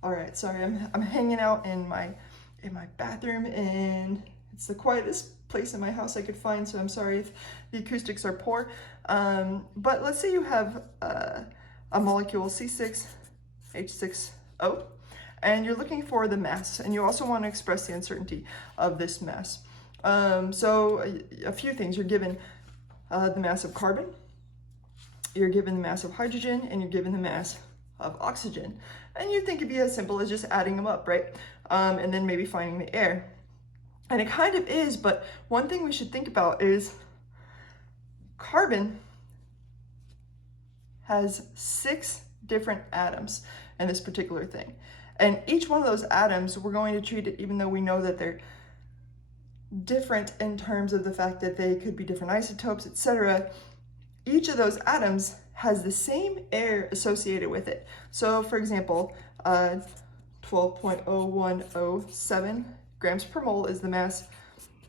All right, sorry, I'm hanging out in my bathroom, and it's the quietest place in my house I could find, so I'm sorry if the acoustics are poor. But let's say you have a molecule C6H6O, and you're looking for the mass, and you also want to express the uncertainty of this mass. So a few things. You're given the mass of carbon, you're given the mass of hydrogen, and you're given the mass of oxygen. And you'd think it'd be as simple as just adding them up, right? And then maybe finding the air. And it kind of is, but one thing we should think about is carbon has 6 different atoms in this particular thing. And each one of those atoms, we're going to treat it, even though we know that they're different in terms of the fact that they could be different isotopes, etc. Each of those atoms has the same air associated with it. So for example, 12.0107 grams per mole is the mass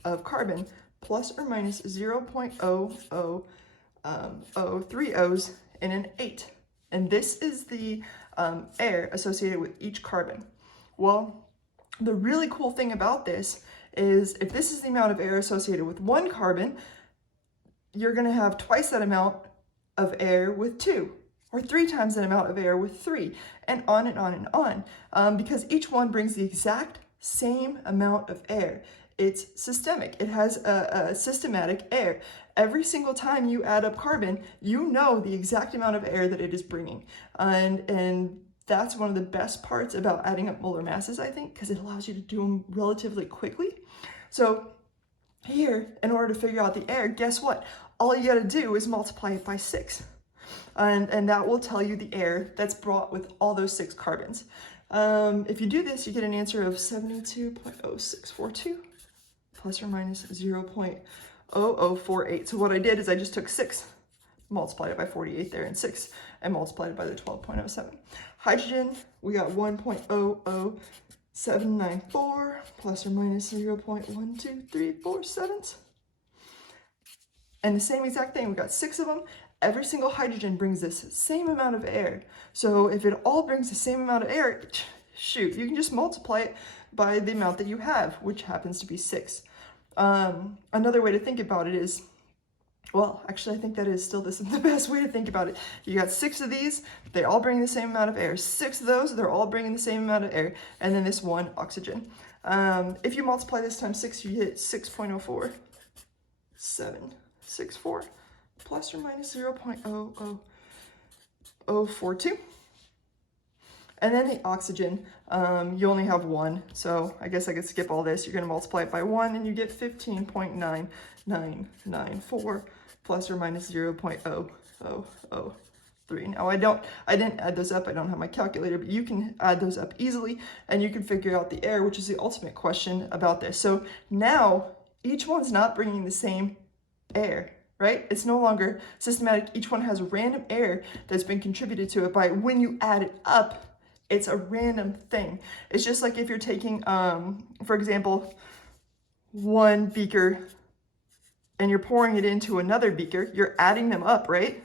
of carbon, plus or minus 0.0003 O's in an 8. And this is the air associated with each carbon. Well, the really cool thing about this is if this is the amount of air associated with one carbon, you're going to have twice that amount of air with 2, or 3 times that amount of air with 3, and on and on and on, because each one brings the exact same amount of air. It's systemic. It has a systematic air. Every single time you add up carbon, you know the exact amount of air that it is bringing, and that's one of the best parts about adding up molar masses, I think, because it allows you to do them relatively quickly. So here, in order to figure out the air, guess what? All you gotta do is multiply it by 6. And that will tell you the air that's brought with all those 6 carbons. If you do this, you get an answer of 72.0642 plus or minus 0.0048. So what I did is I just took 6, multiplied it by 48 there, and 6, and multiplied it by the 12.07. Hydrogen, we got 1.00794 plus or minus 0.12347. And the same exact thing, we got 6 of them. Every single hydrogen brings this same amount of air. So if it all brings the same amount of air, shoot, you can just multiply it by the amount that you have, which happens to be 6. Another way to think about it is, well, actually, I think that is still the best way to think about it. You got 6 of these, they all bring the same amount of air. 6 of those, they're all bringing the same amount of air. And then this one oxygen. If you multiply this times 6, you get 6.04764 plus or minus 0.00042. And then the oxygen, you only have 1, so I guess I could skip all this. You're going to multiply it by 1, and you get 15.9994 plus or minus 0.0003. Now I didn't add those up. I don't have my calculator, but you can add those up easily, and you can figure out the air, which is the ultimate question about this. So now each one's not bringing the same air, right? It's no longer systematic. Each one has random air that's been contributed to it by, when you add it up, it's a random thing. It's just like if you're taking, for example, one beaker and you're pouring it into another beaker, you're adding them up, right?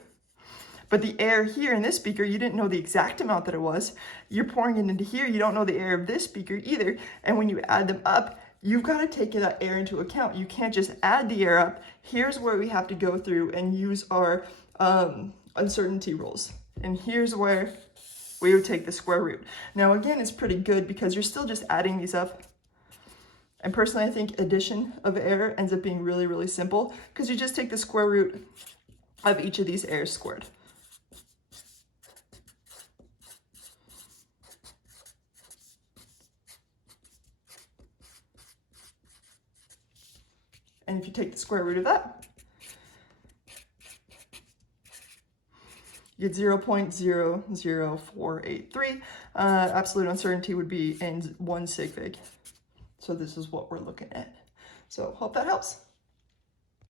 But the air here in this beaker, you didn't know the exact amount that it was. You're pouring it into here, you don't know the air of this beaker either. And when you add them up, you've got to take that air into account. You can't just add the air up. Here's where we have to go through and use our uncertainty rules. And here's where we would take the square root. Now, again, it's pretty good because you're still just adding these up. And personally, I think addition of air ends up being really, really simple because you just take the square root of each of these airs squared. And if you take the square root of that, you get 0.00483. Absolute uncertainty would be in 1 sig vig. So this is what we're looking at. So hope that helps.